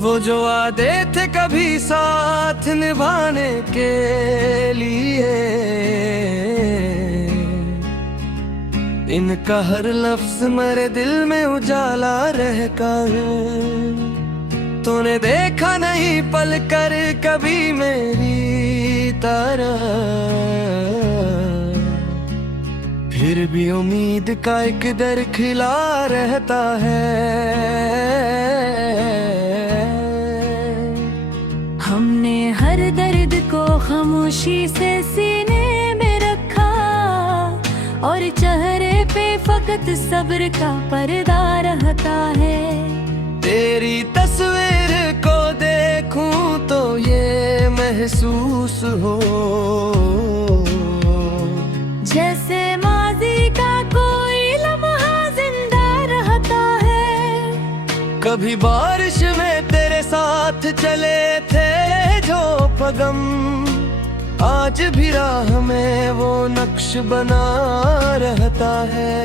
वो जो वादे थे कभी साथ निभाने के लिए, इनका हर लफ्ज मेरे दिल में उजाला रहता है। तूने देखा नहीं पल कर कभी मेरी तरह, फिर भी उम्मीद का एक दर खिला रहता है। हमने हर दर्द को खामोशी से सीने में रखा, और चेहरे पे फकत सब्र का पर्दा रहता है। तेरी तस्वीर को देखूं तो ये महसूस हो, जैसे माजी का कोई लम्हा जिंदा रहता है। कभी बारिश में तेरे साथ चले थे जो पगम, आज भी राह में वो नक्श बना रहता है।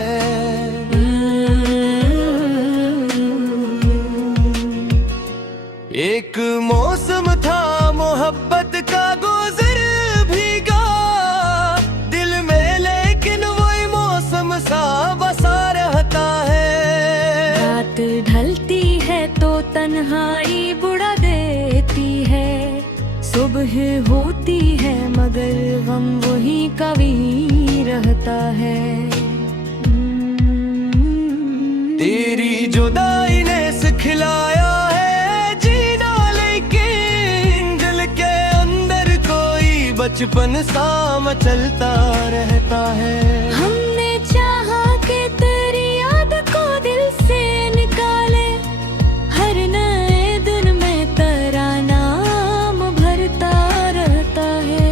एक मौसम था मोहब्बत का गुजर भीगा दिल में, लेकिन वही मौसम सा बसा रहता है। रात ढलती है तो तन्हाई बुढ़ा देती है, सुबह होती है मगर गम वही कभी रहता है। तेरी जुदाई ने सिखलाया है जीना, लेकिन दिल के अंदर कोई बचपन सा मचलता रहता है। हमने चाहा कि तेरी याद को दिल से निकाले, हर नए दिन में तेरा नाम भरता रहता है।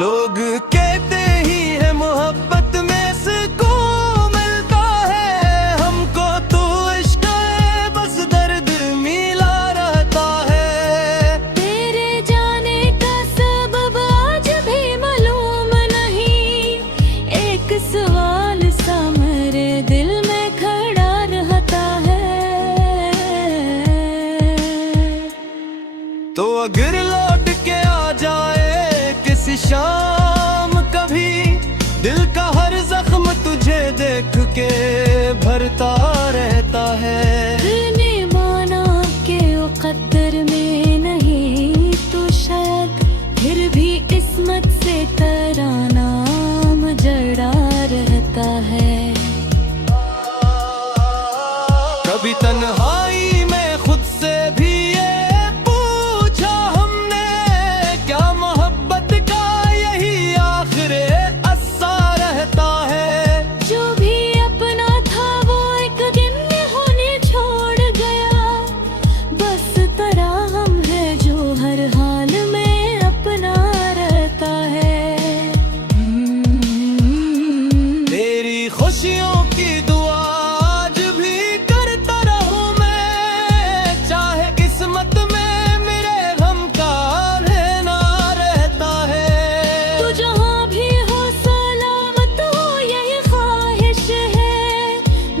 लोग कहते ही है मोहब्बत में सुकून मिलता है, हमको तो इश्क है बस दर्द मिला रहता है। तेरे जाने का सबब आज भी मालूम नहीं, एक सवाल सा मेरे दिल में खड़ा रहता है। तो अगर लौट के आ जाए किसी शाम कभी, दिल का हर जख्म तुझे देख के भरता रहता है। ने माना के मुकद्दर में नहीं तो शायद फिर भी किस्मत से तेरा नाम जड़ा रहता है। कभी तन्हाई में खुद से भी ये पूछा हमने, क्या मोहब्बत का यही आखिरी अस्सा रहता है। जो भी अपना था वो एक दिन में होने छोड़ गया, बस तेरा हम है जो हर हाल में अपना रहता है। तेरी खुशियों की दुआ आज भी करता रहूं मैं, चाहे किस्मत में मेरे गम का रहना रहता है। तू जहाँ भी हो सलामत हो यही ख्वाहिश है,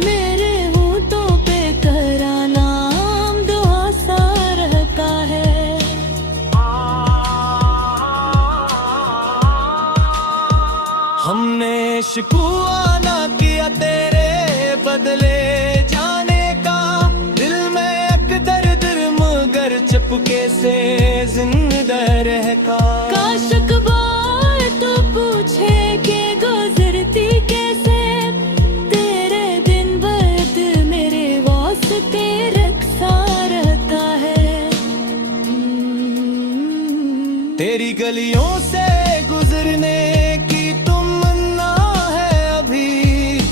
मेरे होठों पे तेरा नाम दुआ सा रहता है। हमने शिकवा ना किया तेरे बदले जाने का, दिल में एक दर्द मगर चुपके से जिंदा रहता। काश अखबार तो पूछे कि गुजरती कैसे, तेरे दिन बद मेरे वास्ते रखता रहता है। तेरी गलियों से गुजरने की तमन्ना है अभी,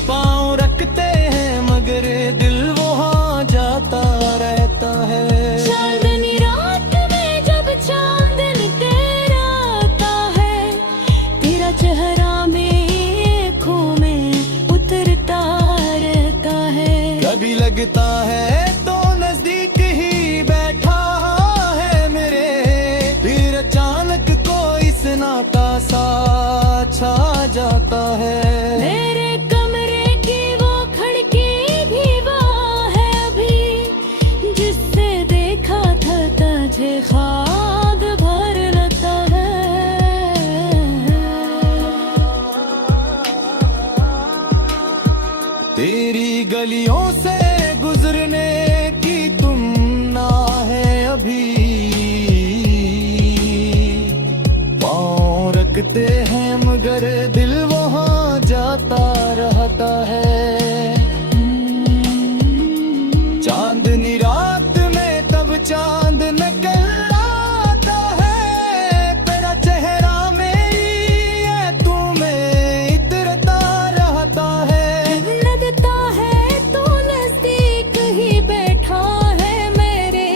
पाँव रखते हैं मगर दिल वहाँ जाता रहता है। चांदनी रात में जब चांदन तेरा आता है, तेरा चेहरा मेरी आँखों में उतरता रहता है। कभी लगता है तो नजदीक ही बैठा है मेरे, फिर अचानक कोई सन्नाटा सा छा जाता है। मेरे कमरे की वो तुझे खाक भर लेता है। तेरी गलियों से गुजरने की तुम ना है अभी, पाँव रखते हैं मगर दिल वहाँ जाता रहता है। चांदनी रात में तब चांद निकल आता है, तेरा चेहरा मेरी है तुम्हें इतरता रहता है। लगता है तू नजदीक ही बैठा है मेरे,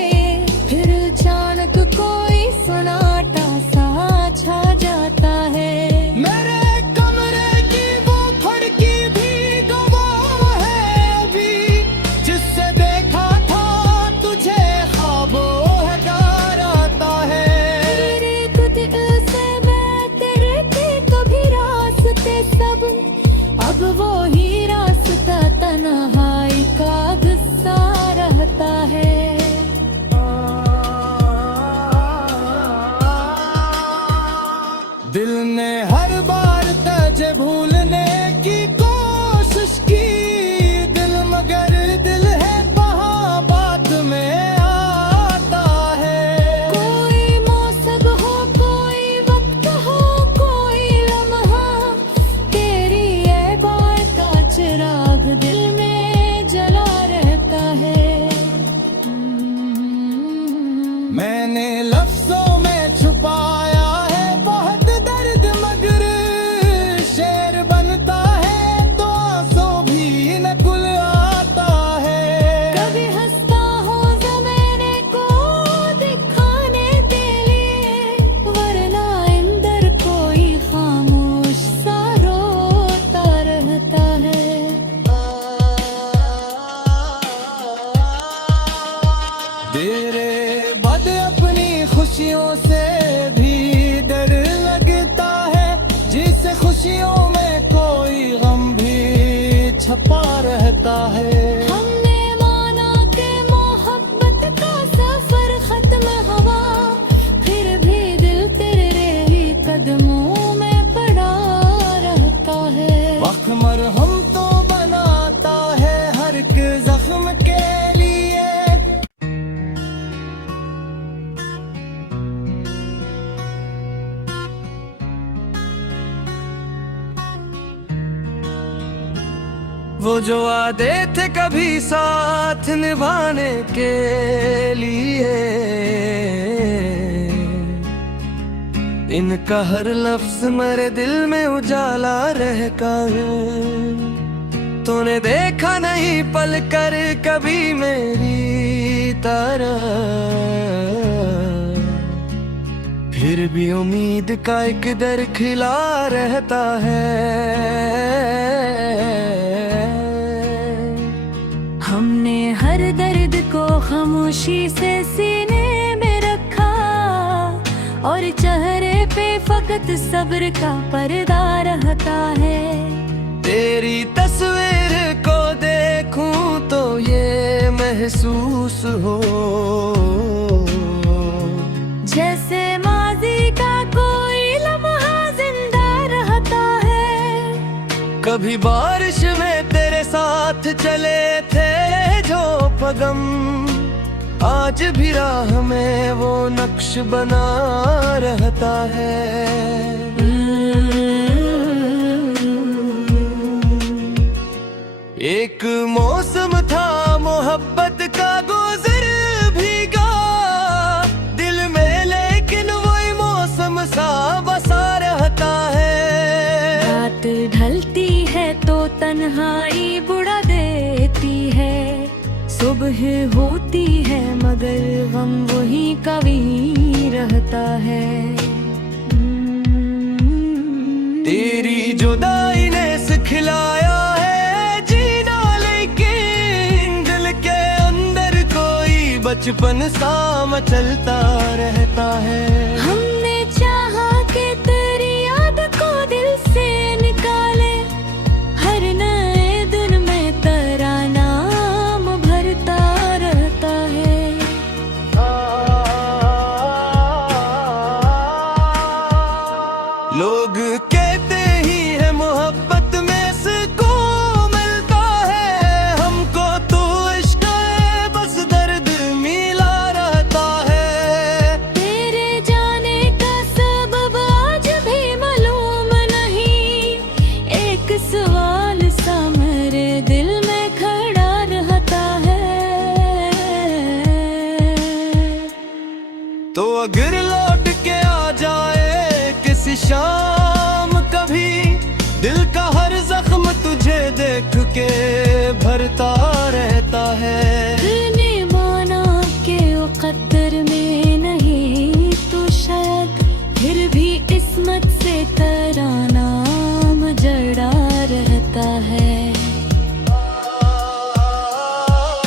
फिर अचानक कोई सन्नाटा सा छा जाता है। मेरे कमरे की वो खिड़की भी गवाह है अभी, जिससे देखा था तुझे ख्वाबों है डर आता है। तेरे कुछ से मैं तेरे थे कभी रास्ते सब, अब वो ही रास्ता तन्हाई का गुस्सा रहता है। दिल ने हर बार तुझे भूलने की कोशिश की, दिल मगर दिल है वहाँ बात में आता है। कोई मौसम हो, कोई वक्त हो, कोई लम्हा, तेरी ये बात का चिराग दिल में जला रहता है। मैंने लफ्जों में छुपाया है बहुत दर्द, मगर शेर बनता है तो आंसू भी नकुल आता है। कभी हंसता हूँ ज़माने को दिखाने के लिए, वरना अंदर कोई खामोश सा रोता रहता है। तेरे बाद अपनी खुशियों से भी डर लगता है, जिस खुशियों में कोई गम भी छपा रहता है। हमने माना कि मोहब्बत का सफर खत्म हुआ, फिर भी दिल तेरे ही कदमों में पड़ा रहता है। वक्त मरहम तो बनाता है हर एक जख्म के लिए। वो जो वादे थे कभी साथ निभाने के लिए, इनका हर लफ्ज मेरे दिल में उजाला रहता है। तूने देखा नहीं पल कर कभी मेरी तरह, फिर भी उम्मीद का एक दर खिला रहता है। हमने हर दर्द को खामोशी से सीने में रखा, और चेहरे पे फकत सब्र का पर्दा रहता है। तेरी तस्वीर को देखूं तो ये महसूस हो, जैसे माजी का कोई लम्हा जिंदा रहता है। कभी बारिश में तेरे साथ चले थे जो पगम, आज भी राह में वो नक्श बना रहता है। एक मौसम था मोहब्बत का गुजर भीगा दिल में, लेकिन वही मौसम सा बसा रहता है। रात ढलती है तो तन्हाई बुढ़ा देती है, सुबह होती है मगर गम वही कभी रहता है। तेरी जुदाई ने सिखलाया है जीना, लेकिन दिल के अंदर कोई बचपन सा मचलता रहता है। हमने चाहा कि तेरी याद को दिल से निकाले, हर नए दिन में तेरा नाम भरता रहता है। तो अगर लौट के आ जाए किसी शाम कभी, दिल का हर जख्म तुझे देख के भरता रहता है। दिल ने माना के वो कद्दर में नहीं तो शायद फिर भी किस्मत से तेरा नाम जड़ा रहता है।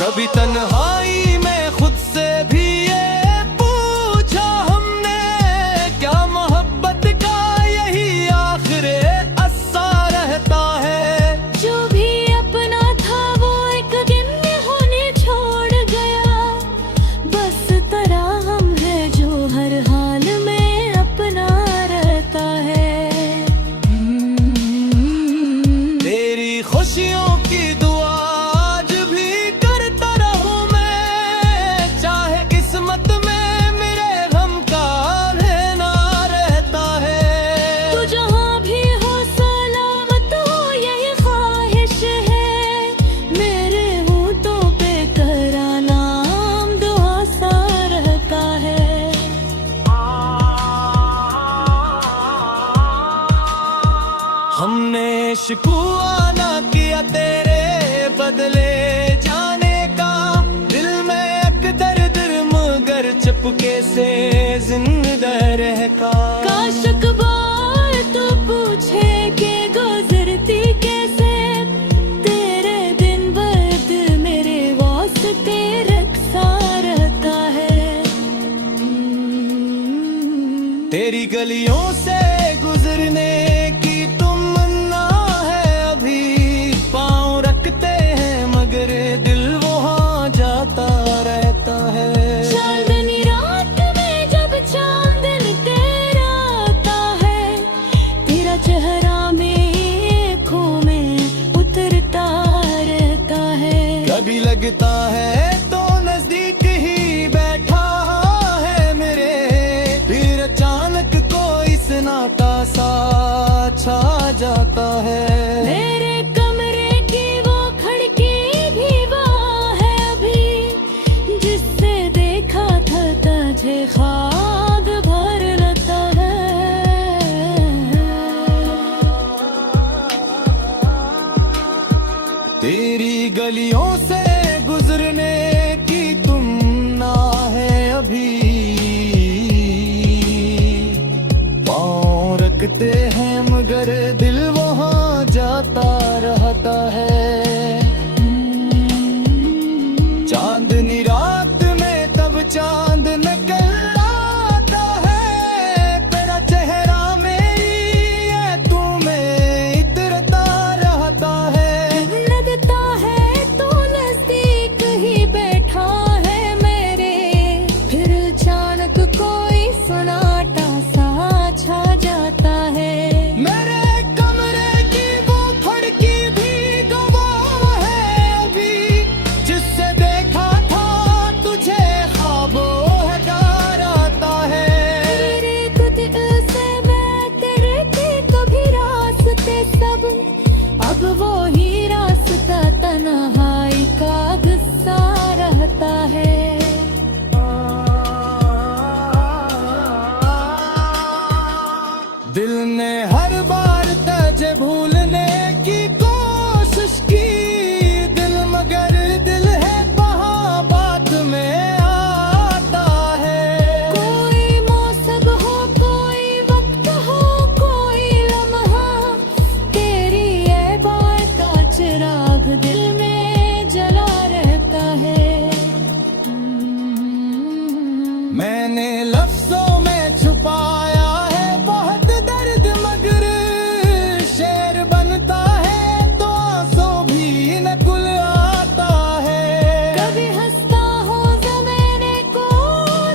कभी तन्हाई में खुद से भी ये पूछा हमने, क्या मोहब्बत का यही आखिरे अस्सा रहता है। जो भी अपना था वो एक दिन में होने छोड़ गया, बस तरह हम है जो हर हाल में अपना रहता है। तेरी खुशियों की दुआ आज भी करता रहूं मैं, चाहे किस्मत में मेरे गम का रहना रहता है। तू जहाँ भी हो सलामत हो यही ख्वाहिश है, मेरे होठों पे तेरा नाम दुआ सा रहता है। हमने शिकवा ना किया तेरे बदले जाने का, दिल में एक दर्द मगर चुपके से जिंदा रह का। काश अखबार तो पूछे के गुजरती कैसे, तेरे दिन बद मेरे वास्ते रखसा रहता है। तेरी गलियों से गुजरने की तमन्ना है अभी, पाँव रखते हैं मगर दिल वहाँ जाता रहता है। चांदनी रात में जब चांदन तेरा आता है, तेरा चेहरा मेरी आँखों में उतरता रहता है। कभी लगता है तो नजदीक ही बैठा है मेरे, फिर अचानक कोई सन्नाटा सा छा जाता है। मेरे कमरे की वो खिड़की भी वहाँ है अभी, जिससे देखा था तुझे ख्वाब भर लेता है। तेरी गलियों से गुजरने की तुमना है अभी, पाँव रखते हैं मगर दिल वहाँ जाता रहता है। चांदनी रात में तब चांद निकल आता है, तेरा चेहरा मेरी है तुम्हें इतरता रहता है। लगता है तो नजदीक ही बैठा है मेरे, फिर अचानक कोई सन्नाटा सा छा जाता है। मेरे कमरे की वो खिड़की भी गवाह है अभी, जिससे देखा था तुझे ख्वाबों है डर आता है। तेरे कुछ से मैं तेरे थे कभी रास्ते सब, अब वो ही रास्ता तन्हाई का गुस्सा रहता है। दिल ने हर बार तुझे भूलने की कोशिश की, दिल मगर दिल है वहाँ बात में आता है। कोई मौसम हो कोई वक्त हो कोई लम्हा, तेरी ये बात का चिराग दिल में जला रहता है। मैंने लफ्जों में छुपाया है बहुत दर्द मगर शेर बनता है तो आंसू भी नकुल आता है। कभी हंसता हो ज़माने को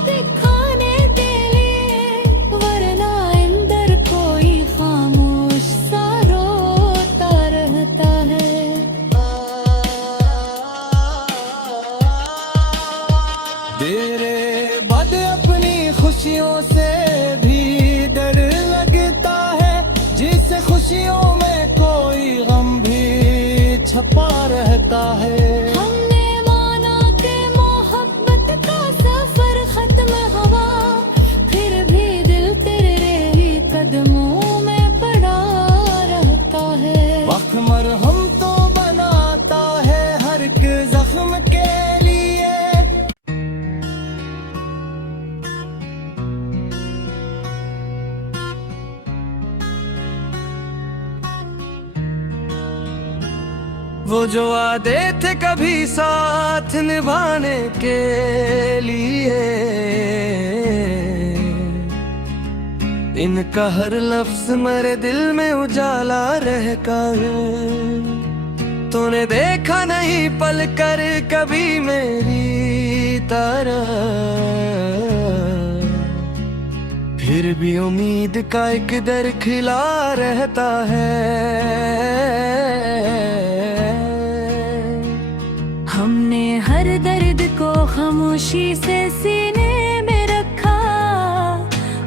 दिखाने के लिए, वरना अंदर कोई खामोश सा रोता रहता है। तेरे बाद अपनी खुशियों से भी डर लगता है, जिस खुशियों में कोई गम भी छपा रहता है। हमने माना कि मोहब्बत का सफर खत्म हुआ, वो जो वादे थे कभी साथ निभाने के लिए, इनका हर लफ्ज मेरे दिल में उजाला रहता है। तूने देखा नहीं पल कर कभी मेरी तरह, फिर भी उम्मीद का एक दर खिला रहता है। हमने हर दर्द को खामोशी से सीने में रखा,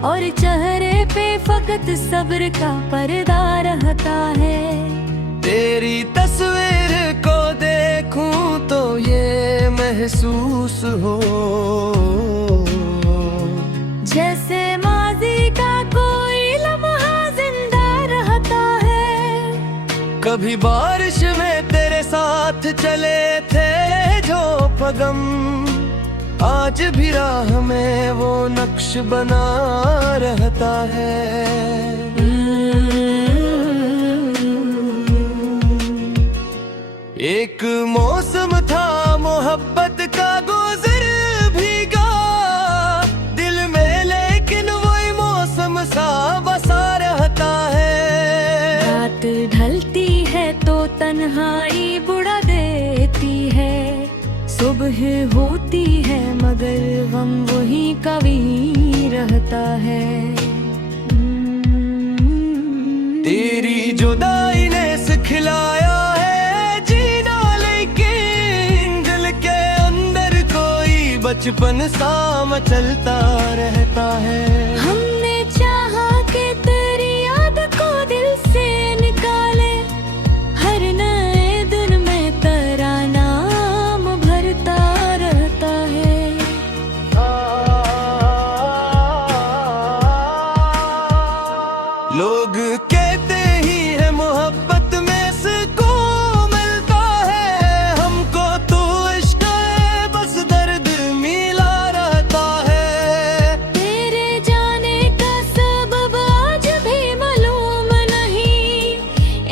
और चेहरे पे फकत सब्र का पर्दा रहता है। तेरी तस्वीर को देखूं तो ये महसूस हो, जैसे माजी का कोई लम्हा जिंदा रहता है। कभी बारिश में तेरे साथ चले थे जो पगम, आज भी राह में वो नक्श बना रहता है। एक मौसम था मोहब्बत का गुजर भीगा दिल में, लेकिन वही मौसम सा बसा रहता है। रात ढलती है तो तन्हाई बुढ़ा देती है, सुबह होती है मगर गम वही कभी रहता है। तेरी जुदाई ने सिखलाया है जीना, लेकिन दिल के अंदर कोई बचपन सा मचलता रहता है। हमने चाहा कि तेरी याद को दिल से निकाले, हर नए दिन में तेरा नाम भरता रहता है। लोग कहते ही है मोहब्बत में सुकून मिलता है, हमको तो इश्क है बस दर्द मिला रहता है। तेरे जाने का सबब आज भी मालूम नहीं,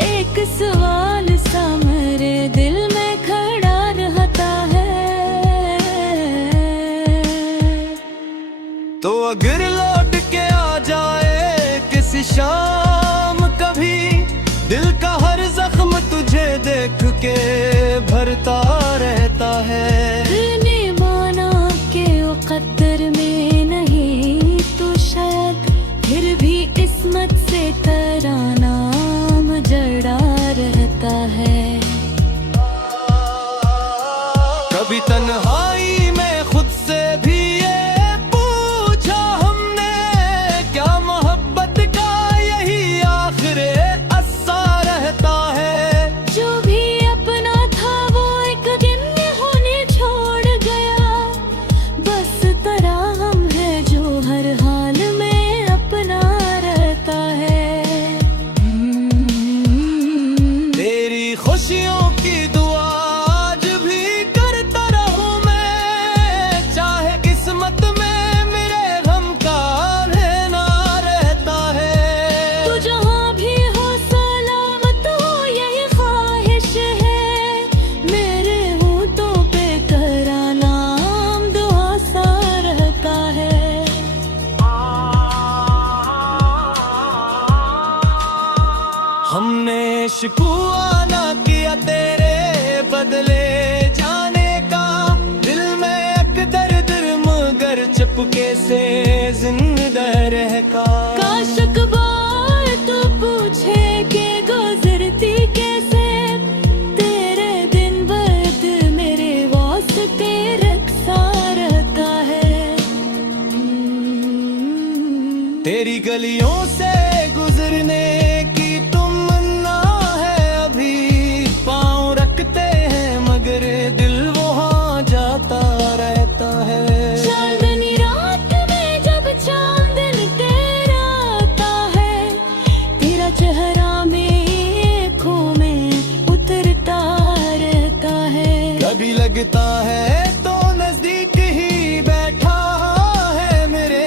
एक सवाल सा मेरे दिल में खड़ा रहता है। तो अगर लौट के आ जाए किसी शाम कभी, दिल का हर जख्म तुझे देख के भरता रहता है। ने माना के मुकद्दर में नहीं तो शायद, फिर भी किस्मत से तेरा नाम जड़ा रहता है। कभी तन्हाई में खुद से भी ये पूछा हमने, क्या मोहब्बत का यही आखिरी अस्सा रहता है। जो भी अपना था वो एक दिन में होने छोड़ गया, बस तेरा हम है जो हर हाल में अपना रहता है। तेरी खुशियों की दुआ आज भी करता रहूं मैं, चाहे किस्मत में मेरे गम का रहना रहता है। तू जहाँ भी हो सलामत हो यही ख्वाहिश है, मेरे होठों पे तेरा नाम दुआ सा रहता है। हमने शिकवा ना किया तेरे बदले जाने का, दिल में एक दर्द मगर चुपके से जिंदा रह का। काश बार तो पूछे के गुजरती कैसे, तेरे दिन बद मेरे वास्ते रखसा रहता है। तेरी गलियों से गुजरने की तमन्ना है अभी, पाँव रखते हैं मगर दिल वहाँ जाता रहता है। चांदनी रात में जब चांदन तेरा आता है, तेरा चेहरा में आँखों में उतरता रहता है। कभी लगता है तो नजदीक ही बैठा है मेरे,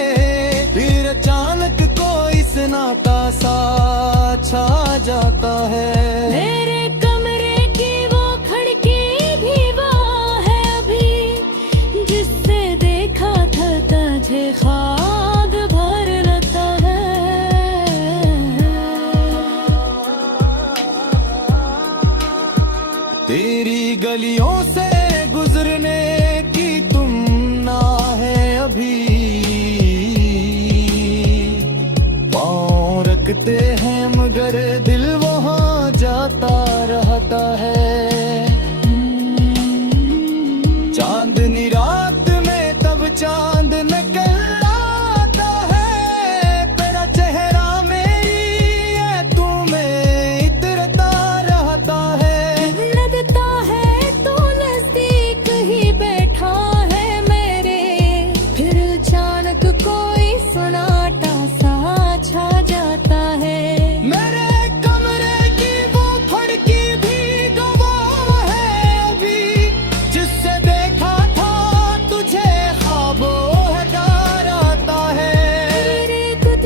फिर अचानक कोई सन्नाटा सा छा जाता है। मेरे कमरे की वो मुझे खाक भर लेता है। तेरी गलियों से गुजरने की तुम ना है अभी, पाँव रखते हैं मगर दिल वहाँ जाता रहता है। चांदनी रात में तब चांद निकल आता है, तेरा चेहरा मेरी है तुम्हें इतरता रहता है। लगता है तो नजदीक ही बैठा है मेरे, फिर अचानक कोई सन्नाटा सा छा जाता है। मेरे कमरे की वो खिड़की भी गवाह है अभी, जिससे देखा था तुझे ख्वाबों है डर आता है। तेरे कुछ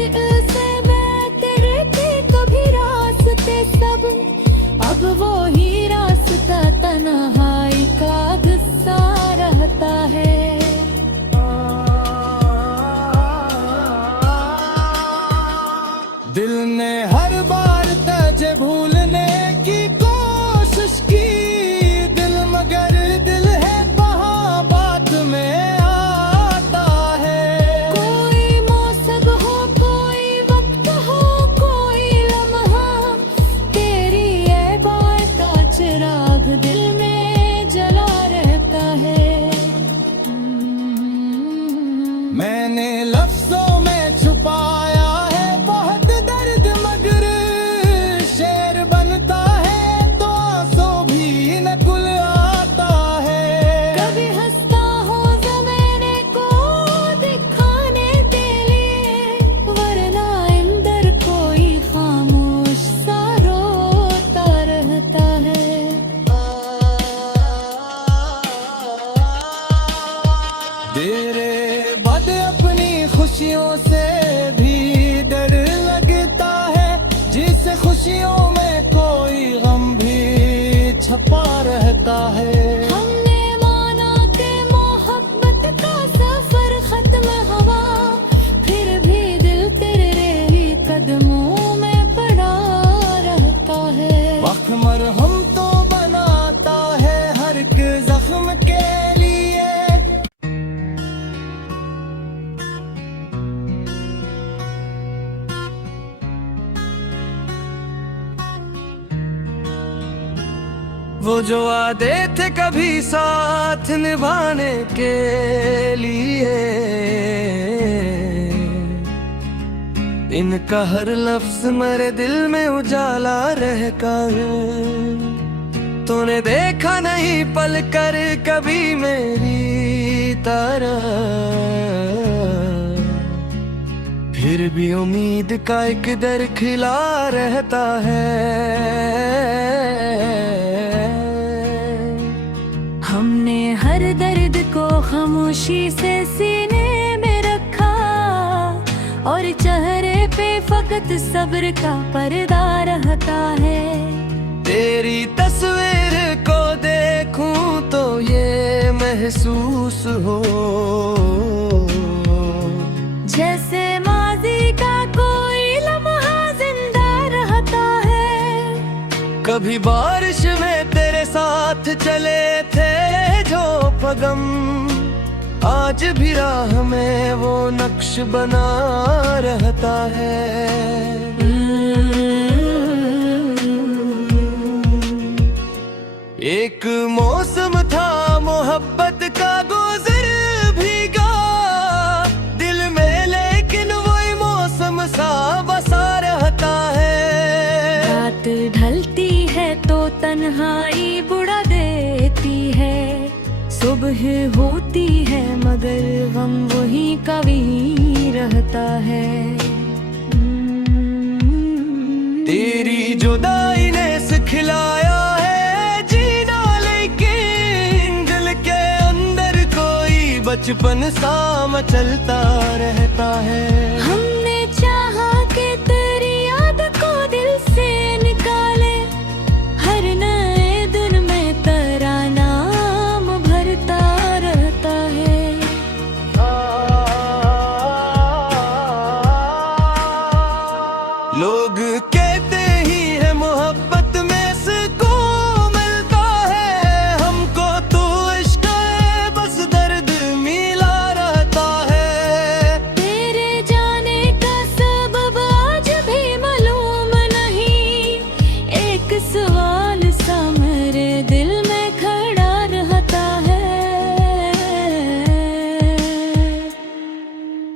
से मैं तेरे थे कभी रास्ते सब, अब वो ही रास्ता तन्हाई का गुस्सा रहता है। दिल ने हर बार तुझे भूलने की कोशिश की, दिल मगर दिल है वहाँ बात में आता है। कोई मौसम हो, कोई वक्त हो, कोई लम्हा, तेरी ये बात का चिराग दिल में जला रहता है। मैंने लफ्जों में छुपाया है बहुत दर्द, मगर शेर बनता है तो आंसू भी नकुल आता है। कभी हंसता हो ज़माने को दिखाने के लिए, वरना अंदर कोई खामोश सा रोता रहता है। तेरे बाद अपनी खुशियों से भी डर लगता है, जिस खुशियों में कोई गम भी छपा रहता है। हमने माना कि मोहब्बत का सफर खत्म हुआ, फिर भी दिल तेरे ही कदमों में पड़ा रहता है। वक्त मरहम तो बनाता है हर एक जख्म के लिए। वो जो वादे थे कभी साथ निभाने के लिए, इनका हर लफ्ज मेरे दिल में उजाला रहता है। तूने देखा नहीं पल कर कभी मेरी तरह, फिर भी उम्मीद का एक दर खिला रहता है। हमने हर दर्द को खामोशी से सीने में रखा, और चेहरे पे फकत सब्र का पर्दा रहता है। तेरी तस्वीर को देखूं तो ये महसूस हो, जैसे माजी का कोई लम्हा जिंदा रहता है। कभी बारिश में तेरे साथ चले थे जो पगम, आज भी राह में वो नक्श बना रहता है। एक मौसम था मोहब्बत का गुजर भीगा दिल में, लेकिन वही मौसम सा बसा रहता है। रात ढलती है तो तन्हाई बुढ़ा देती है, सुबह होती है मगर गम वही का वही रहता है। तेरी जुदाई ने सिखलाया है जीना, लेकिन दिल के अंदर कोई बचपन सा मचलता रहता है। हमने चाहा कि तेरी याद को दिल से निकाले, हर नए दिन में तेरा नाम भरता रहता है।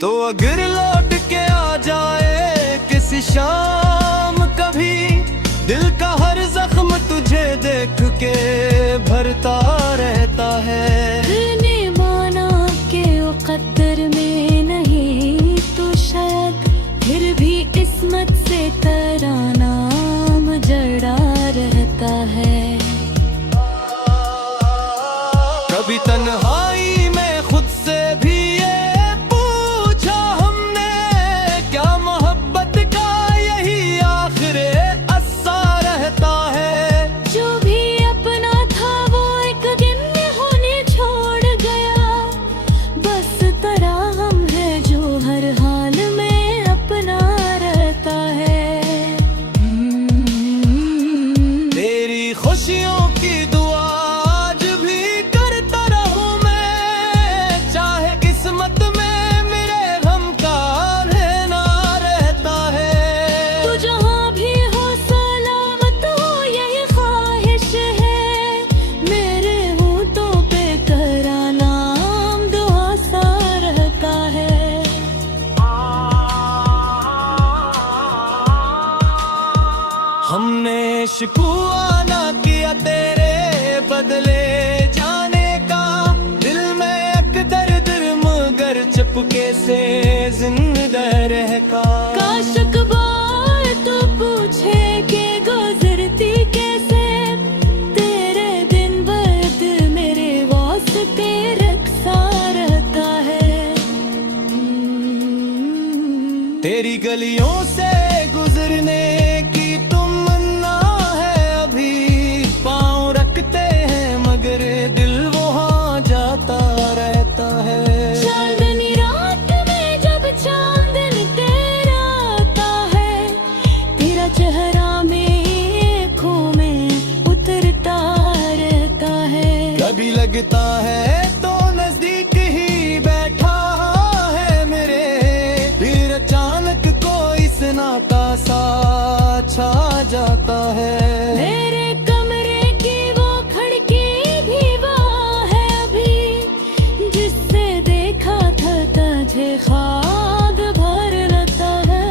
तो अगर लौट के आ जाए किसी शाम कभी, दिल का हर जख्म तुझे देख के भरता रहता है। दिल ने माना के मुकद्दर में नहीं तो शायद फिर भी किस्मत से तेरा नाम जड़ा रहता है। कभी तन्हाई में खुद से भी ये पूछा हमने, क्या मोहब्बत का यही आखिरे अस्सा रहता है। जो भी अपना था वो एक दिन में होने छोड़ गया, बस तेरा हम है जो हर हाल में अपना रहता है। तेरी खुशियों की दुआ आज भी करता रहूं मैं, चाहे किस्मत में मेरे गम का रहना रहता है। तू जहाँ भी हो सलामत हो यही ख्वाहिश है, मेरे होठों पे तेरा नाम दुआ सा रहता है। हमने शिकवा ना किया तेरे बदले जाने का, दिल में एक दर्द मगर चुपके से जिंदा रह का। काश अखबार तो पूछे के गुजरती कैसे, तेरे दिन बद मेरे वास्ते रखसा रहता है। तेरी गलियों से गुजरने की तमन्ना है अभी, पाँव रखते हैं मगर दिल वहाँ जाता रहता है। चांदनी रात में जब चांदन तेरा आता है, तेरा चेहरा मेरी आँखों में उतरता रहता है। कभी लगता है तो नजदीक ही बैठा है मेरे, फिर अचानक कोई सन्नाटा सा छा जाता है। मेरे कमरे की वो खिड़की भी वहाँ है अभी, जिससे देखा था तुझे ख्वाब भर लेता है।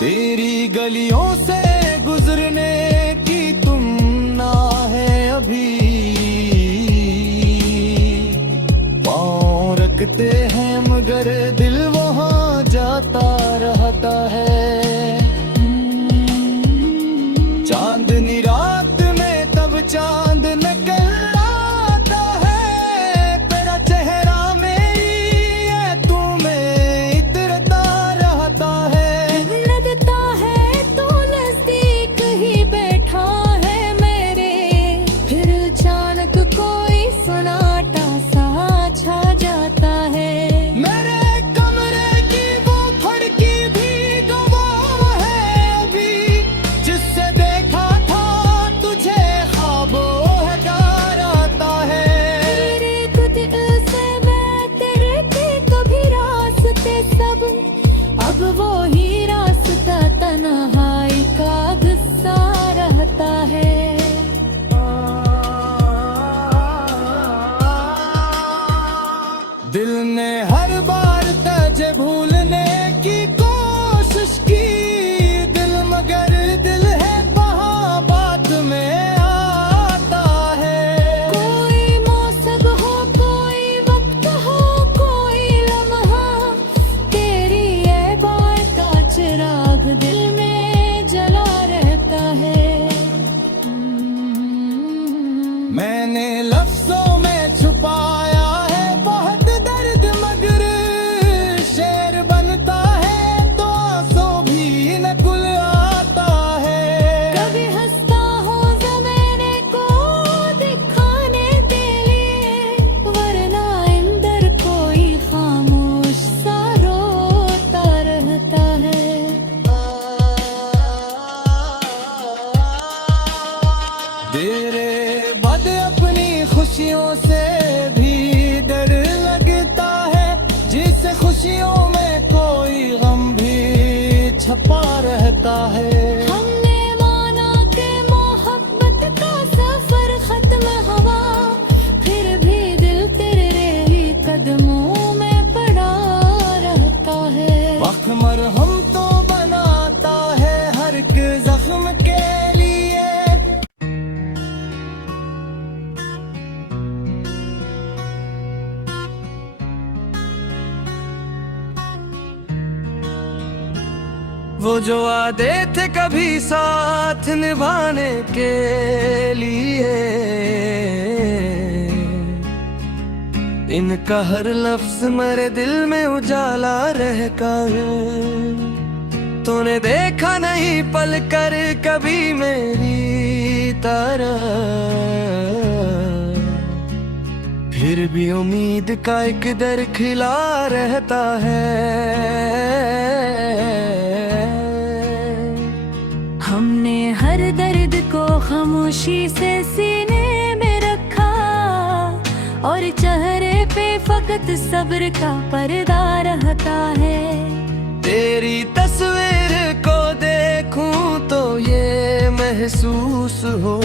तेरी गलियों से गुजरने की तुमना है अभी, पाँव रखते हैं मगर दिल वहाँ जाता रहता है। चांदनी रात में तब चांद निकल आता है, तेरा चेहरा मेरी है तुम्हें इतरता रहता है। लगता है तो नजदीक ही बैठा है मेरे, फिर अचानक कोई सन्नाटा सा छा जाता है। मेरे कमरे की वो खिड़की भी गवाह है अभी, जिससे देखा था तुझे ख्वाबों है डर आता है। तेरे कुछ से मैं तेरे थे कभी रास्ते सब, अब वो ही रास्ता तन्हाई का गुस्सा रहता है। दिल ने हर बार तुझे भूलने की कोशिश की, दिल मगर दिल है वहाँ बात में आता है। कोई मौसम हो कोई वक्त हो कोई लम्हा, तेरी ये बात का चिराग दिल में जला रहता है। मैंने लफ्जों में छुपाया है बहुत दर्द मगर शेर बनता है तो आंसू भी नकुल आता है। कभी हंसता हूँ ज़माने को दिखाने के लिए, वरना अंदर कोई खामोश सा रोता रहता है। तेरे बाद अपनी खुशियों से भी डर लगता है, जिस खुशियों में कोई गम भी छपा रहता है। हमने माना कि मोहब्बत का सफर खत्म हुआ, वो जो वादे थे कभी साथ निभाने के लिए, इनका हर लफ्ज मेरे दिल में उजाला रहता है। तूने देखा नहीं पल कर कभी मेरी तरह, फिर भी उम्मीद का एक दर खिला रहता है। हमने हर दर्द को खामोशी से सीने में रखा, और चेहरे पे फकत सब्र का पर्दा रहता है। तेरी तस्वीर को देखूं तो ये महसूस हो,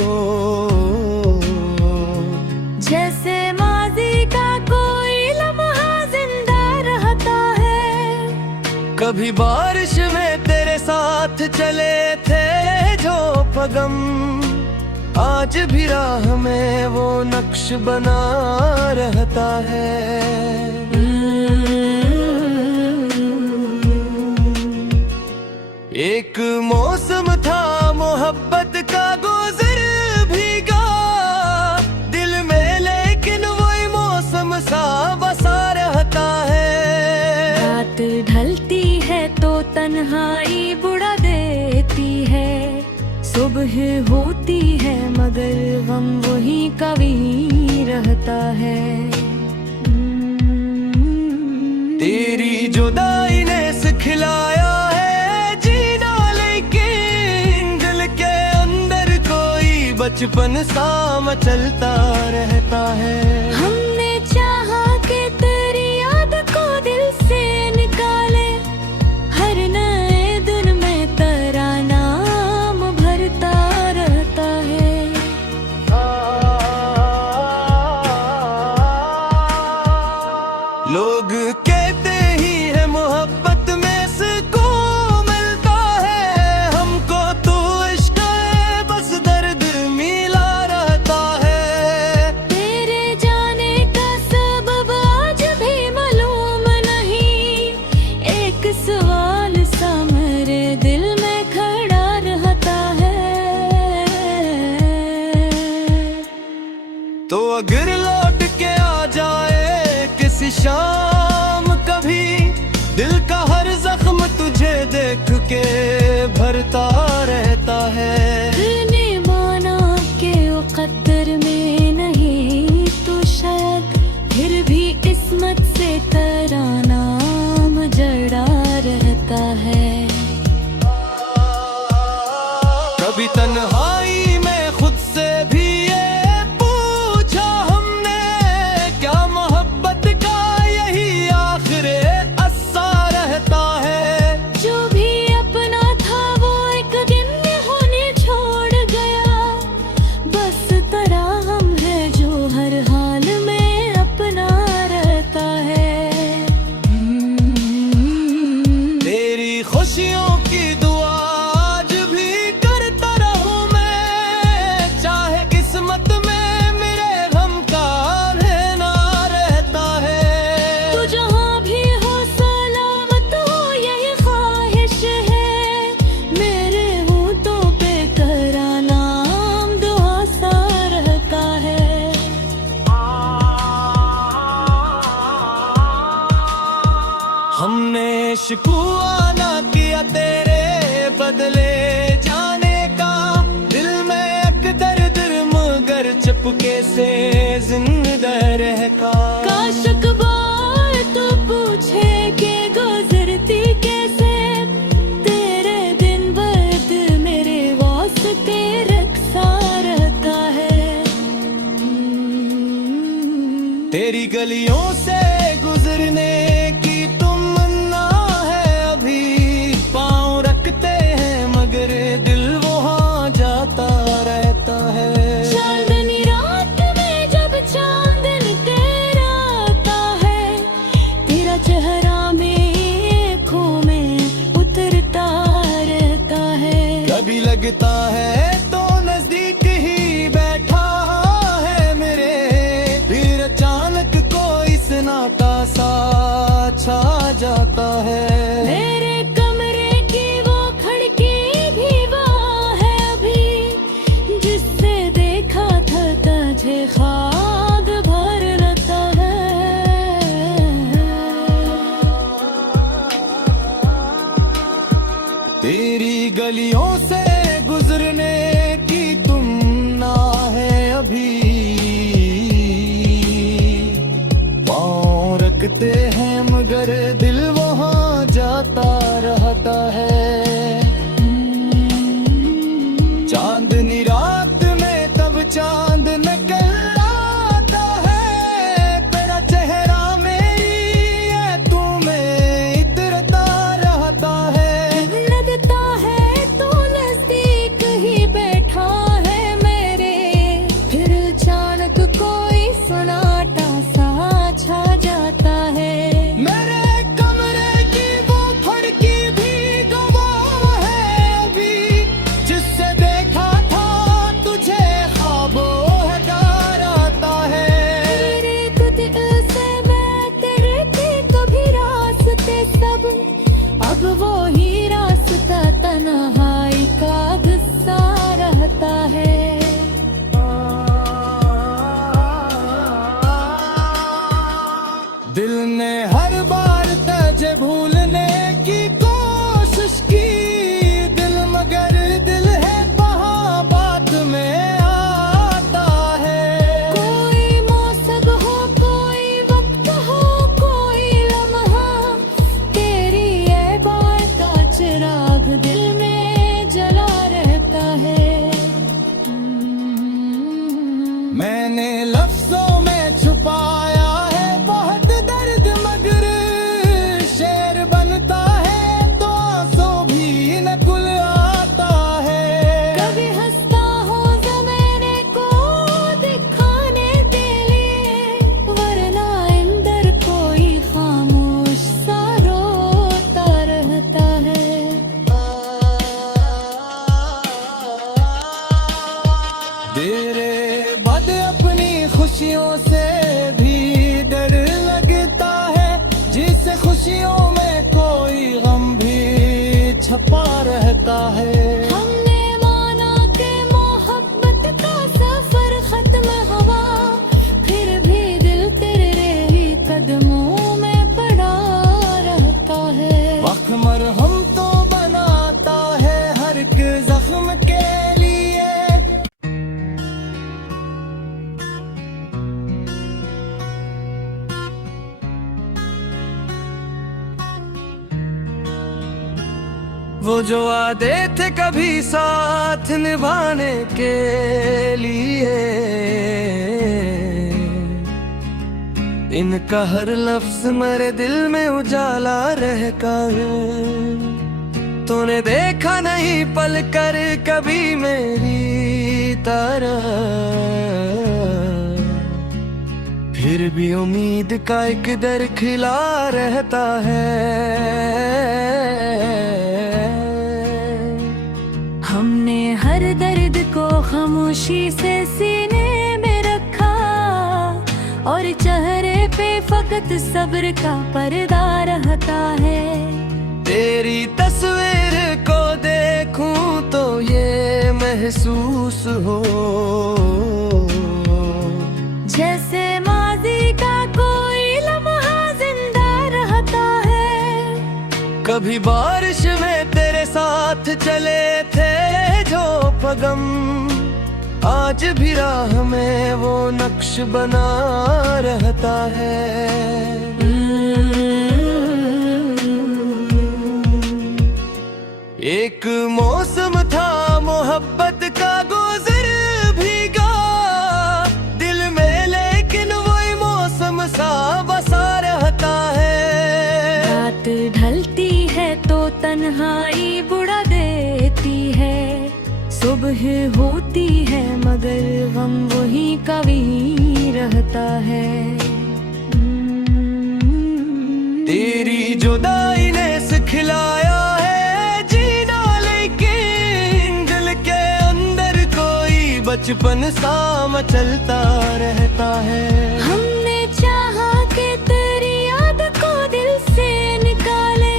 जैसे माजी का कोई लम्हा जिंदा रहता है। कभी बारिश में तेरे साथ चले थे जो पगम, आज भी राह में वो नक्श बना रहता है। एक मौसम था मोहब्बत का गुजर भीगा दिल में, लेकिन वही मौसम सा बसा रहता है। रात ढलती है तो तन्हाई बुढ़ा देती है, सुबह होती है मगर गम वही कभी रहता है। तेरी जुदाई ने सिखलाया है जीना, लेकिन दिल के अंदर कोई बचपन सा मचलता रहता है। हमने चाहा कि तेरी याद को दिल से निकाले, हर नए दिन में तेरा नाम भरता रहता है। लोग कहते ही है मोहब्बत में सुकून मिलता है, हमको तो इश्क है बस दर्द मिला रहता है। तेरे जाने का सबब आज भी मालूम नहीं, एक सवाल सा मेरे दिल में खड़ा रहता है। तो अगर लौट के आ जाए किसी शाम कभी, दिल का हर जख्म तुझे देख के भरता रहता है। ने माना के वो कदर में नहीं तो शायद, फिर भी किस्मत से तेरा नाम जड़ा रहता है। कभी तन्हाई में खुद से भी ये पूछा हमने, क्या मोहब्बत का यही आखिरी अस्सा रहता है। जो भी अपना था वो एक दिन में होने छोड़ गया, बस तेरा हम है जो हर हाल में अपना रहता है। तेरी खुशियों की दुआ आज भी करता रहूं मैं, चाहे किस्मत में मेरे गम का रहना रहता है। तू जहाँ भी हो सलामत हो यही ख्वाहिश है, मेरे होठों पे तेरा नाम दुआ सा रहता है। हमने शिकवा ना किया तेरे बदले जाने का, दिल में एक दर्द मगर चुपके से जिंदा रह का। काश अखबार तो पूछे कि गुजरती कैसे, तेरे दिन बद मेरे वास्ते रखसा रहता है। तेरी गलियों से गुजरने की तमन्ना है अभी, पाँव रखते हैं मगर दिल वहाँ जाता रहता है। चांदनी रात में जब चांदन तेरा आता है, तेरा चेहरा मेरी आँखों में उतरता रहता है। कभी लगता है तो नजदीक ही बैठा है मेरे, फिर अचानक कोई सन्नाटा सा छा जाता है। मेरे कमरे की वो तुझे खाक भर लेता है। तेरी गलियों से गुजरने की तुम ना है अभी, पाँव रखते हैं मगर दिल वहाँ जाता रहता है। चांदनी रात में तब चांद निकल आता है, तेरा चेहरा मेरी है तुम्हें इतरता रहता है। लगता है तू नजदीक ही बैठा है मेरे, फिर अचानक कोई सन्नाटा सा छा जाता है। मेरे कमरे की वो खिड़की भी गवाह है अभी, जिससे देखा था तुझे ख्वाबों है डर आता है। तेरे कुछ से मैं तेरे थे कभी रास्ते सब, अब वो ही रास्ता तन्हाई का गुस्सा रहता है। दिल ने हर बार तुझे भूलने की कोशिश की, दिल मगर दिल है वहाँ बात में आता है। कोई मौसम हो, कोई वक्त हो, कोई लम्हा, तेरी ये बात का चिराग दिल में जला रहता है। मैंने लफ्जों में छुपाया है बहुत दर्द, मगर शेर बनता है तो आंसू भी नकुल आता है। कभी हंसता हो ज़माने को दिखाने के लिए, वरना अंदर कोई खामोश सा रोता रहता है। तेरे बाद अपनी खुशियों से भी डर लगता है, जिस खुशियों में कोई गम भी छपा रहता है। हमने माना कि मोहब्बत का सफर खत्म हुआ, फिर भी दिल तेरे ही कदमों में पड़ा रहता है। वक्त मरहम तो बनाता है हर एक जख्म के लिए। वो जो वादे थे कभी साथ निभाने के लिए, इनका हर लफ्ज मेरे दिल में उजाला रहता है। तूने देखा नहीं पल कर कभी मेरी तरह, फिर भी उम्मीद का एक दर खिला रहता है। हमने हर दर्द को खामोशी से सीने में रखा, और चेहरे पे फकत सब्र का पर्दा रहता है। तेरी तस्वीर को देखूं तो ये महसूस हो, जैसे माजी का कोई लम्हा जिंदा रहता है। कभी बारिश में तेरे साथ चले थे जो पगम, आज भी राह में वो नक्श बना रहता है। एक मौसम था मोहब्बत का गुजर भीगा दिल में, लेकिन वही मौसम सा बसा रहता है। रात ढलती है तो तन्हाई बुढ़ा देती है, सुबह होती है मगर गम वही कभी रहता है। तेरी जुदाई ने सिखलाया है जीना, लेकिन दिल के अंदर कोई बचपन सा मचलता रहता है। हमने चाहा कि तेरी याद को दिल से निकाले,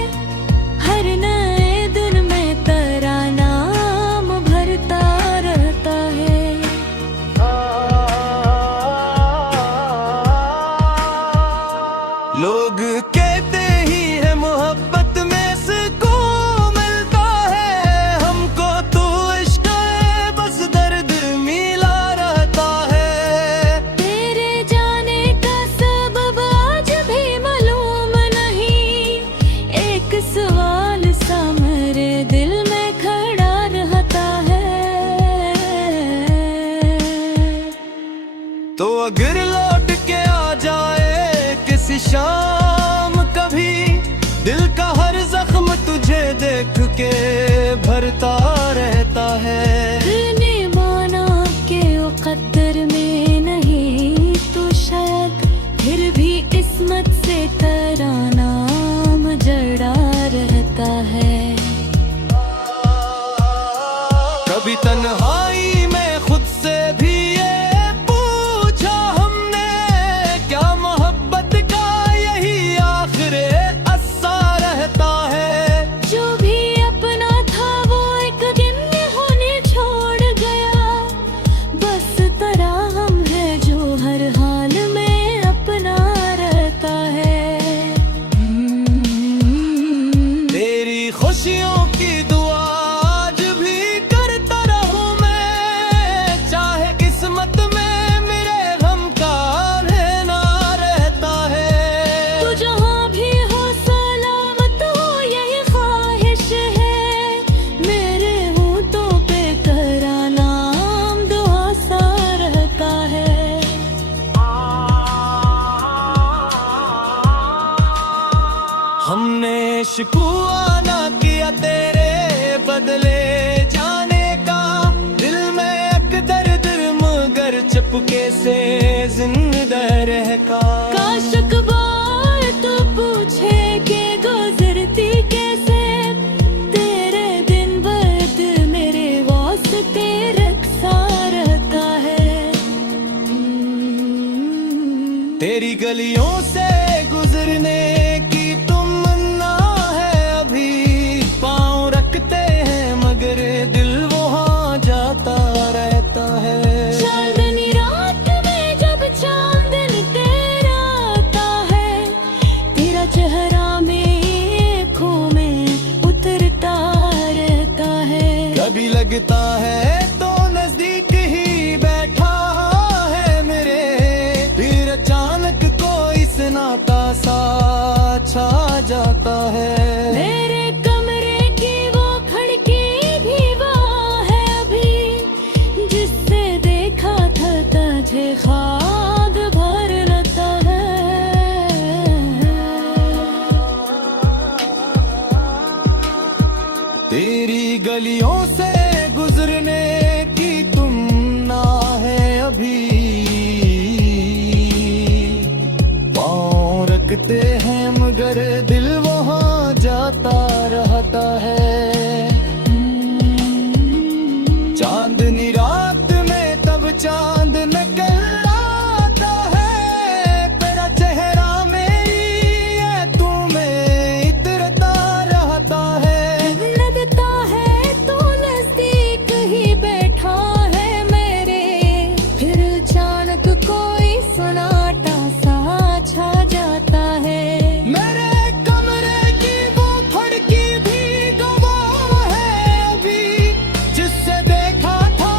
हर नए दिन में तेरा नाम भरता रहता है। तो अगर लौट के आ जाए किसी शाम कभी, दिल का हर जख्म तुझे देख के भरता रहता है। दिल ने माना के वो कदर में नहीं तो शायद फिर भी किस्मत से तेरा नाम जड़ा रहता है। कभी तन्हाई में खुद से भी ये पूछा हमने, क्या मोहब्बत का यही आखिरी अस्सा रहता है। जो भी अपना था वो एक दिन में होने छोड़ गया, बस तरह हम है जो हर हाल में अपना रहता है। तेरी खुशियों की दुआ आज भी करता रहूं मैं, चाहे किस्मत में मेरे गम का रहना रहता है। तू जहाँ भी हो सलामत हो यही ख्वाहिश है, मेरे होठों पे तेरा नाम दुआ सा रहता है। हमने शिकवा ना किया तेरे बदले जाने का, दिल में एक दर्द मगर चुपके से जिंदा रह का। काश अखबार तो पूछे के गुजरती कैसे, तेरे दिन बद मेरे वास्ते रखसा रहता है। तेरी गलियों से गुजरने की तमन्ना है अभी, पाँव रखते हैं मगर दिल वहाँ जाता रहता है। चांदनी रात में जब चांदन तेरा आता है, तेरा चेहरा मेरी आँखों में उतरता रहता है। कभी लगता है तो नजदीक ही बैठा है मेरे, फिर अचानक कोई सन्नाटा सा छा जाता है। मेरे कमरे की वो खिड़की भी वहाँ है अभी, जिससे देखा था तुझे ख्वाब भर लेता है। तेरी गलियों से गुजरने की तमन्ना है अभी, पाँव रखते हैं मगर दिल वहाँ जाता रहता है। चांदनी रात में तब चांद निकल आता है, तेरा चेहरा मेरी है तुम्हें इतरता रहता है। लगता है तो नजदीक ही बैठा है मेरे, फिर अचानक कोई सन्नाटा सा छा जाता है। मेरे कमरे की वो खिड़की भी गवाह है अभी, जिससे देखा था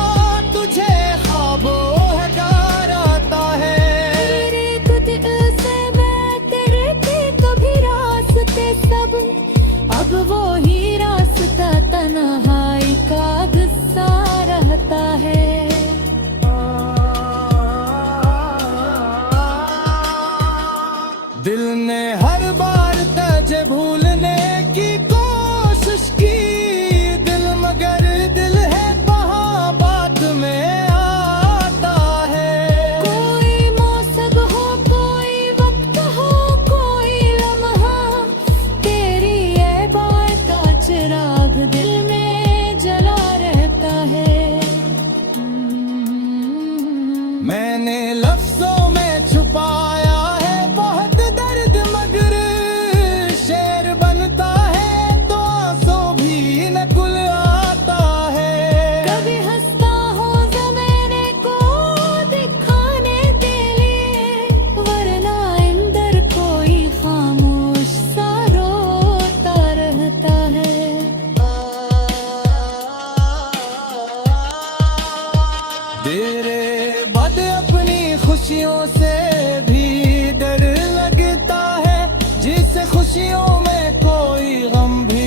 तुझे ख्वाबों है डर आता है। तेरे खुद से मैं तेरे थे कभी रास्ते सब, अब वो ही रास्ता तन्हाई का गुस्सा रहता है। दिल ने हर बार तुझे भूलने की कोशिश की, दिल मगर दिल है वहाँ बात में आता है। कोई मौसम हो कोई वक्त हो कोई लम्हा, तेरी ये बात का चिराग दिल में जला रहता है। मैंने लफ्जों में छुपाया है बहुत दर्द मगर शेर बनता है तो आंसू भी नकुल आता है। कभी हंसता हो ज़माने को दिखाने के लिए, वरना अंदर कोई खामोश सा रोता रहता है। तेरे बाद अपनी खुशियों से भी डर लगता है, जिस खुशियों में कोई गम भी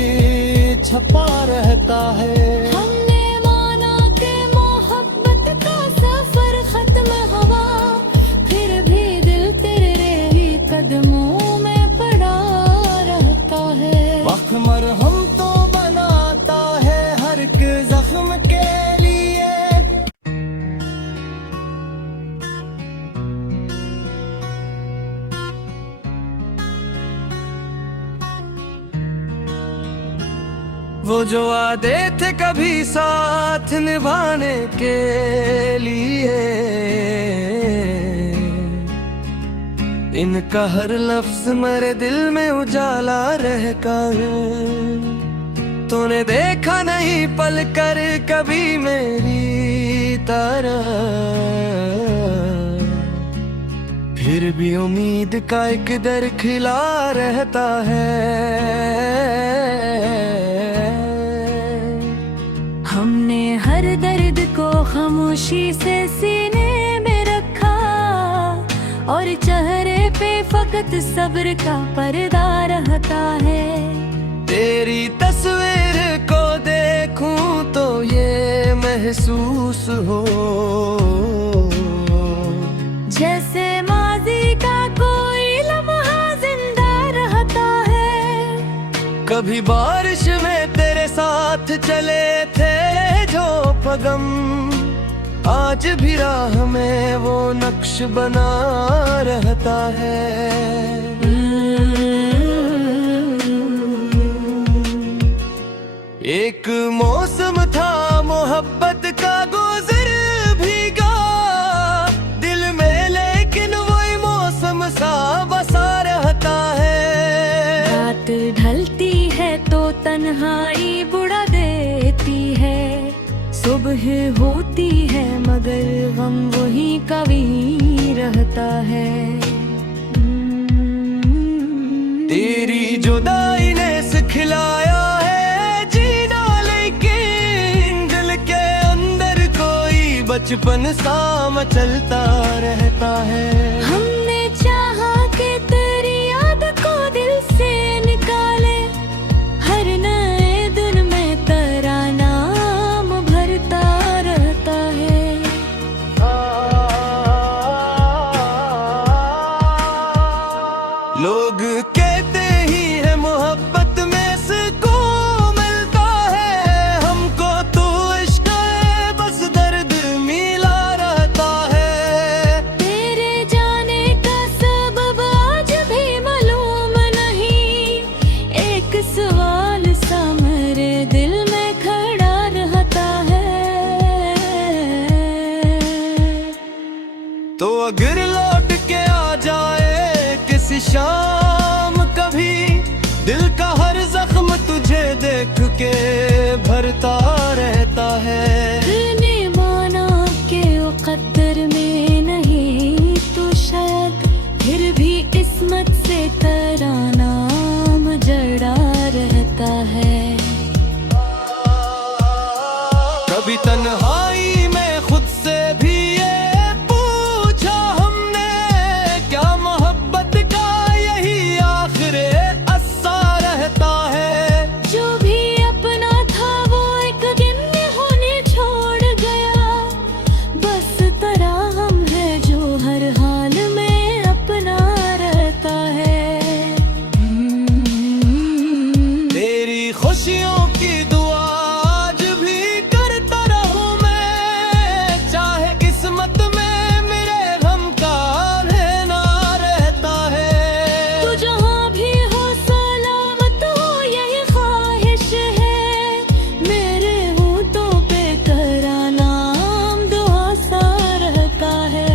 छपा रहता है। हमने माना कि मोहब्बत का सफर खत्म हुआ, वो जो वादे थे कभी साथ निभाने के लिए, इनका हर लफ्ज मेरे दिल में उजाला रहता है। तूने देखा नहीं पल कर कभी मेरी तरह, फिर भी उम्मीद का एक दर खिला रहता है। हमने हर दर्द को खामोशी से सीने में रखा, और चेहरे पे फकत सब्र का पर्दा रहता है। तेरी तस्वीर को देखूं तो ये महसूस हो, जैसे माजी का कोई लम्हा जिंदा रहता है। कभी बारिश में तेरे साथ चले थे जो पगम, आज भी राह में वो नक्श बना रहता है। एक मौसम था मोहब्बत का गुजर भीगा दिल में, लेकिन वही मौसम सा बसा रहता है। रात ढलती है तो तन्हाई बुढ़ा देती है, सुबह होती है मगर गम वही कभी रहता है। तेरी जुदाई ने सिखलाया बचपन सा मचलता रहता है। हमने चाहा कि तेरी याद को दिल से निकाले, हर नए दिन में तेरा नाम भरता रहता है। लोग कहते ही है मोहब्बत में सुकून मिलता है, हमको तो इश्क है बस दर्द मिला रहता है। तेरे जाने का सबब आज भी मालूम नहीं, एक सवाल सा मेरे दिल में खड़ा रहता है। तो अगर लौट के आ जाए किसी शाम कभी, दिल का हर जख्म तुझे देख के भरता रहता है। ने माना के मुकद्दर में नहीं तो शायद, फिर भी किस्मत से तेरा नाम जड़ा रहता है। कभी तन्हाई में खुद से भी ये पूछा हमने, क्या मोहब्बत का यही आखिरी अस्सा रहता है। जो भी अपना था वो एक दिन में होने छोड़ गया, बस तरह हम है जो हर हाल में अपना रहता है। तेरी खुशियों की दुआ आज भी करता रहूं मैं, चाहे किस्मत में मेरे गम का रहना रहता है। तू जहाँ भी हो सलामत हो यही ख्वाहिश है, मेरे होठों पे तेरा नाम दुआ सा रहता है।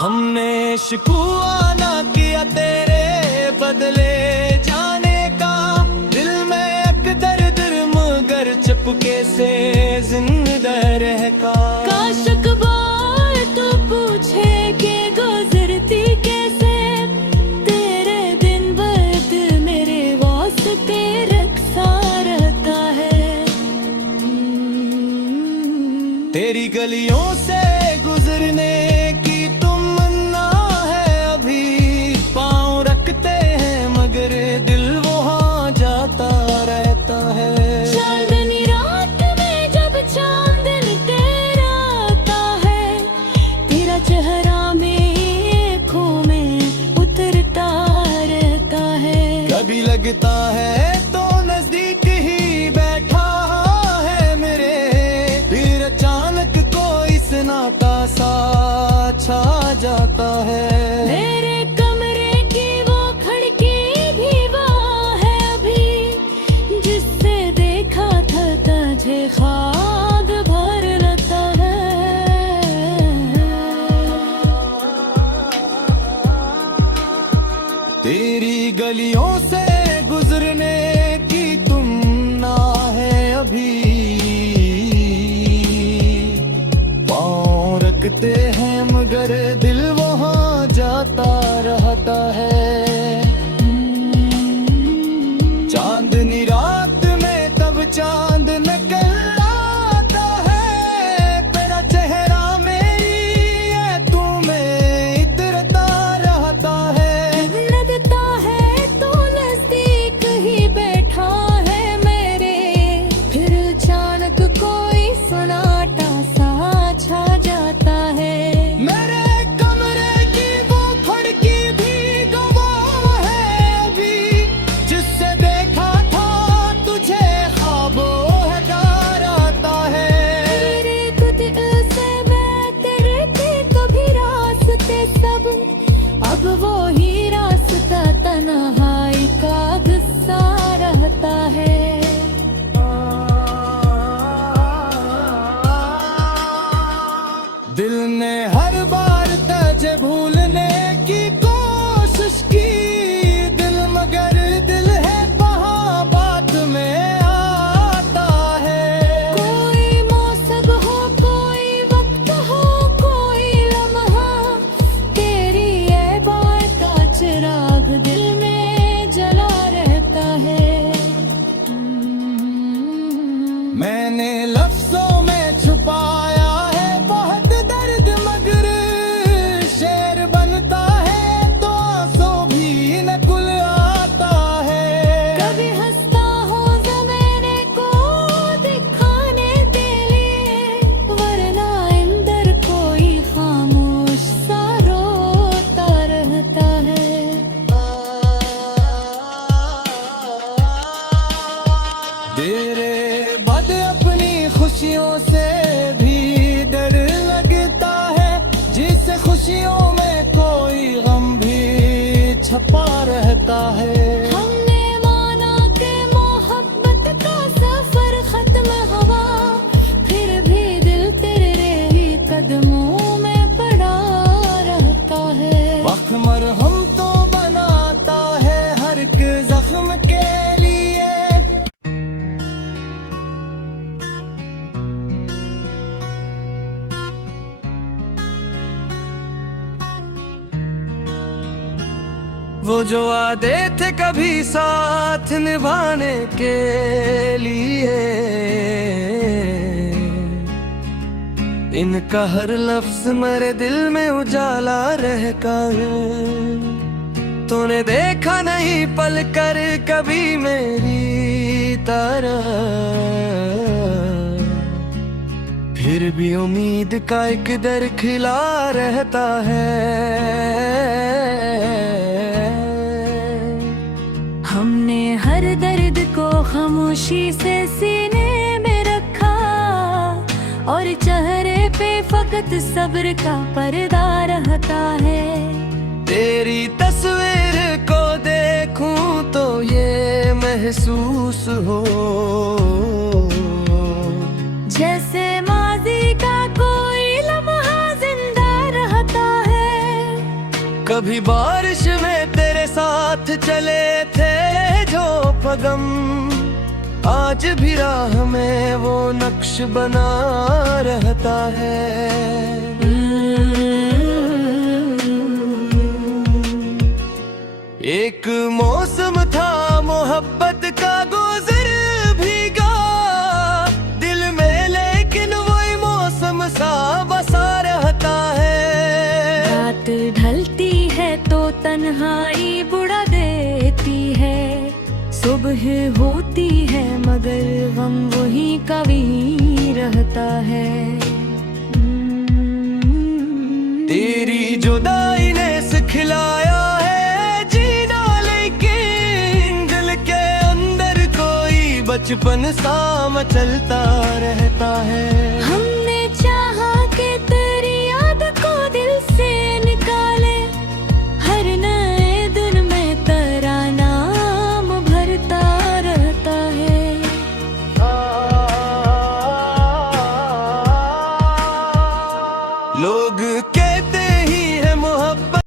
हमने शिकवा ना किया तेरे बदले जाने का, दिल में एक दर्द मगर चुपके से जिंदा रह का। काशक बार तो पूछे के गुजरती कैसे, तेरे दिन बद मेरे वास्ते रखसा रहता है। तेरी गलियों से गुजरने की तमन्ना है अभी, पाँव रखते हैं मगर दिल वहाँ जाता रहता है। चांदनी रात में जब चांदन तेरा आता है, तेरा चेहरा मेरी आँखों में उतरता रहता है। कभी लगता है तो नजदीक ही बैठा है मेरे, फिर अचानक कोई सन्नाटा सा छा जाता है। मेरे कमरे की वो गलियों से गुजरने की तुम ना है अभी, पाँव रखते हैं मगर दिल वहाँ जाता रहता है। चांदनी रात में तब चांद निकल आता है, तेरा चेहरा मेरी है तुम्हें इतरता रहता है। लगता है तो नजदीक ही बैठा है मेरे, फिर अचानक कोई सन्नाटा सा छा जाता है। मेरे कमरे की वो खिड़की भी गवाह है अभी, जिससे देखा था तुझे ख्वाबों है डर आता है। तेरे कुछ से मैं तेरे थे कभी रास्ते सब, अब वो ही रास्ता तन्हाई का गुस्सा रहता है। दिल ने हर बार तुझे भूलने की कोशिश की, दिल मगर दिल है वहाँ बात में आता है। कोई मौसम हो, कोई वक्त हो, कोई लम्हा, तेरी ये बात का चिराग दिल में जला रहता है। मैंने लफ्जों में छुपाया है बहुत दर्द, मगर शेर बनता है तो आंसू भी नकुल आता है। कभी हंसता हूँ ज़माने को दिखाने के लिए, वरना अंदर कोई खामोश सा रोता रहता है। तेरे बाद अपनी खुशियों से भी डर लगता है, जिस खुशियों में कोई गम भी छपा रहता है। हमने माना कि मोहब्बत का सफर खत्म हुआ, फिर भी दिल तेरे ही कदमों में पड़ा रहता है। वक्त मरहम तो बनाता है हर एक जख्म के लिए। वो जो वादे थे कभी साथ निभाने के लिए, इनका हर लफ्ज मेरे दिल में उजाला रहता है। तूने देखा नहीं पल कर कभी मेरी तरह, फिर भी उम्मीद का एक दर खिला रहता है। हमने हर दर्द को खामोशी से सीने में रखा, और चेहरे पे फकत सब्र का पर्दा रहता है। तेरी तस्वीर को देखूं तो ये महसूस हो, जैसे माजी का कोई लम्हा जिंदा रहता है। कभी बारिश में तेरे साथ चले थे जो पगम, आज भी राह में वो नक्श बना रहता है। एक मौसम था मोहब्बत का गुजर भीगा दिल में, लेकिन वही मौसम सा बसा रहता है। रात ढलती है तो तन्हाई बुढ़ा देती है, सुबह होती है मगर गम वही का वही रहता है। तेरी जुदाई ने सिखलाया है जीना, लेकिन दिल के अंदर कोई बचपन सा मचलता रहता है।